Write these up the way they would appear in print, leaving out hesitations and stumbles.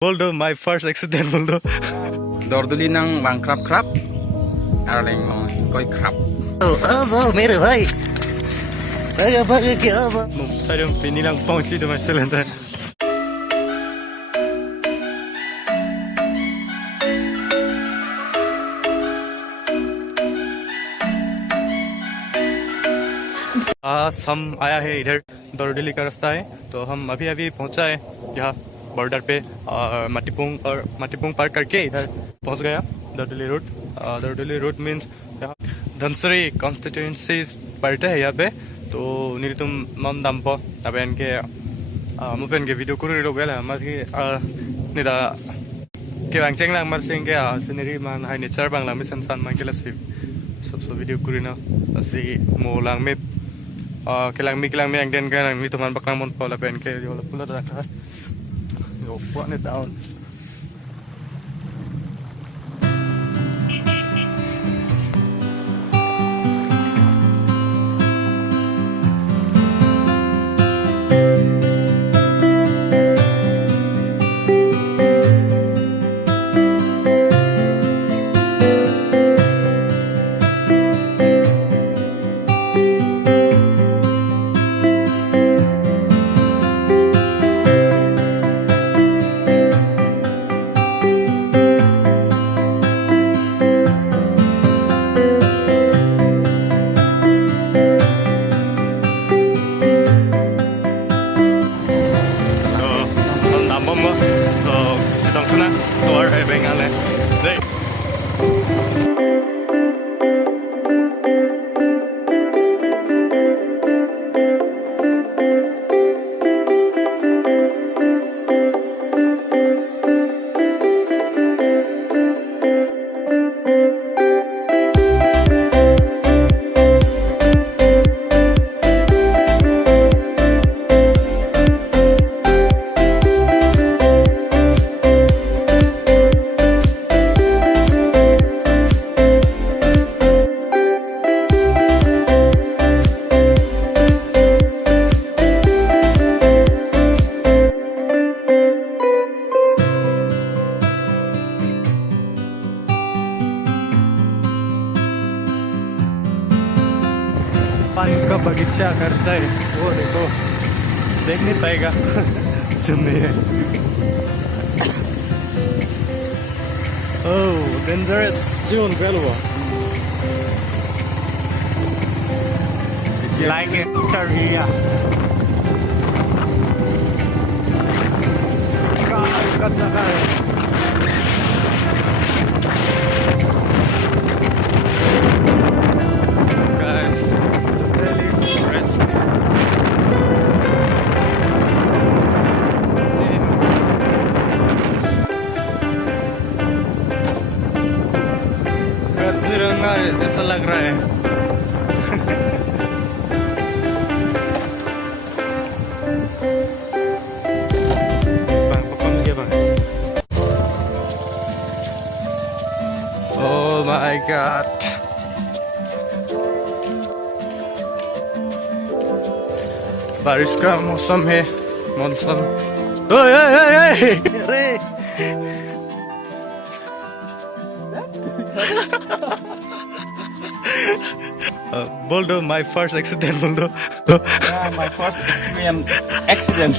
Boldo, my first accident, Boldo. Daldali nang bangkrap krap, arling mo koi krap. मेरे भाई भागा भागा क्या 촬영 빈이랑 뻥치도 마실란다. हम आया है इधर दौड़ली का रास्ता है, तो हम अभी अभी पहुंचा है यहाँ बॉर्डर पे और माटीपुंग पार करके इधर पहुंच गया दौड़ली रोड मीन्स धनसरी कॉन्स्टिट्यूंसी पड़ता है यहाँ पे. तो नीर तुम नॉन दाम्पो अब इनके मुझे इनके वीडियो कुछ लोग गए हमारे निरा के बांचेंग लांग मर सिंह के सीनरी मान हाई नेचर बांग लांग में संसान मान के लसी सब वीडियो कुछ ना लसी मो लांग में किलांग में एंगडेन का लांग में तो मान बकलांग मन पाला पे इनके जो पुला रखा यो पुआने डाउन. पान का बगीचा करता है वो देखो, देख नहीं पाएगा चुन्नी है. Oh, dangerous zone velvo. Like it, Korea. जैसा लग रहा है. Oh my God. बारिश का मौसम है, मौसम. Boldo, my first accident, Boldo. Yeah, my first experience accident.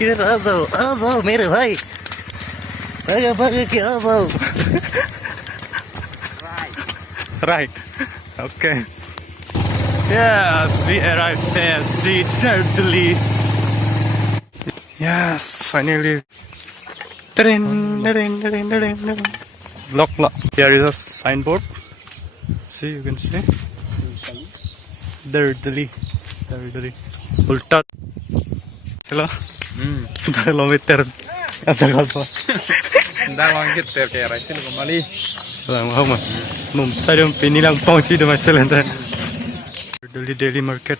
किधर आ जाओ मेरे भाई भागा भागा के आ जाओ. Right. Okay. Yes, we arrived at the Daldali. Yes, finally. Lock. Here is a signboard. See, you can see. Daldali. Ulta. Hello. Kilometer. Ada apa? Đang long cái tờ kè này xin được mà đi. Lang không à? Nung saya dem pinilang pangci de masalah ente. Daily market.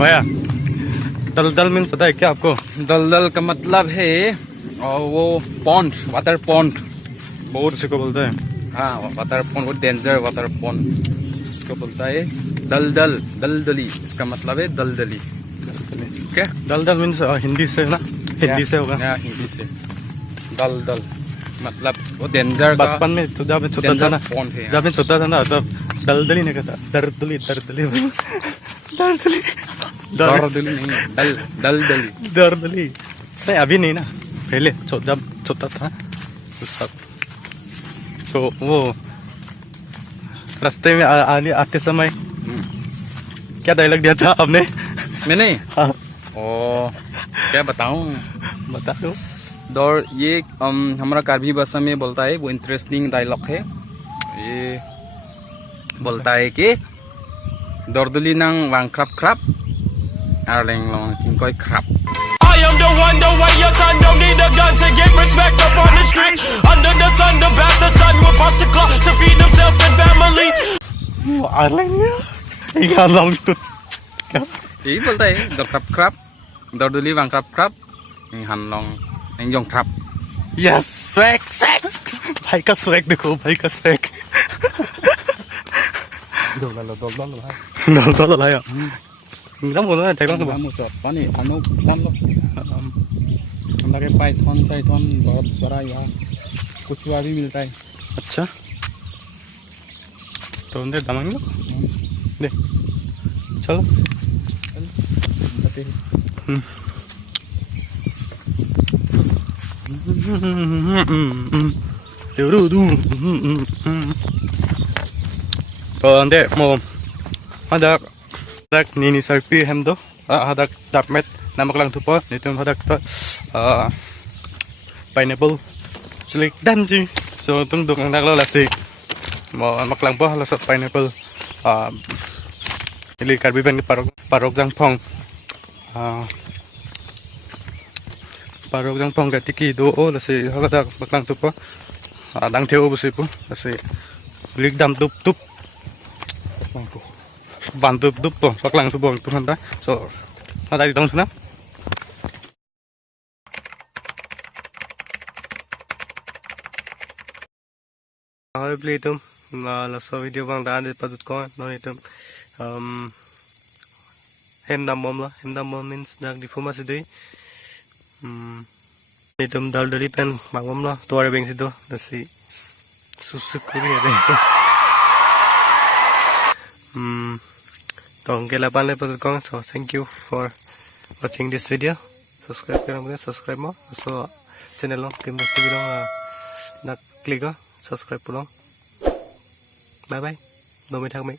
भैया दलदल means पता है क्या आपको? दलदल का मतलब है और वो पॉन्ड, वाटर पॉन्ड बहुत से को बोलते हैं। हाँ, वाटर पॉन्ड, वो डेंजर वाटर पॉन्ड इसको बोलता है दलदली। इसका मतलब है दलदली। क्या दलदल मीन्स हिंदी से ना? हिंदी से होगा। हिंदी से दलदल मतलब वो डेंजर। बचपन में तो जब मैं छोटा था ना, तब दलदली नहीं कहता, दलदली नहीं, अभी नहीं ना, पहले जब छोटा था तो वो रास्ते में आते समय क्या डायलॉग दिया था आपने? मैंने हाँ। ओ क्या बताऊं, बता दो। दौड़ ये हमारा कार्बी भाषा में बोलता है, वो इंटरेस्टिंग डायलॉग है। ये बोलता है कि दौड़दली नंग वांख्राप ख्राप Anglong चिंकोय ख्राप। I am the one, the way your son don't need a gun to get respect up on the street. Under the sun, the bastard son will pop the clock to feed himself and family. Anglong tut. यही बोलता है ख्राप दौड़दली वांख्राप ख्राप Anglong Anglong ख्राप। Yes, swag भाई का swag देखो, भाई का swag. दलदल लाया। Nggak mau lah, cek Kamu cok, pani anu pon lo. हमारे पाइथन साइथन बहुत बड़ा यहाँ कुचुआ भी मिलता है। अच्छा, तो अंदर दमाएंगे दे, चलो तो अंदर mau ada nini sarpi hem do ada tapmet nama kelang tupo itu ada pineapple slik dan sih so tung duk nak lo lasi mau maklang po la pineapple ili karbi ben parok jang pong gatiki do o lasi ada maklang tupo dang theo busi po lasi lik dam tup bantu tupo paklang tupo tuhan ta so ada di tong sana. Ahora play item la so video bang da de pazut ko no item hemdam mom means dak di fuma sidoi item daldali pen bangom la to are beng sido dasi susukuri ade तो उनके लापान ले पसंद कौन so thank you for watching this video. Subscribe करें मुझे subscribe मो so channel लो Kimrich TV लो ना click हो subscribe पुलों bye bye 2 मिनट में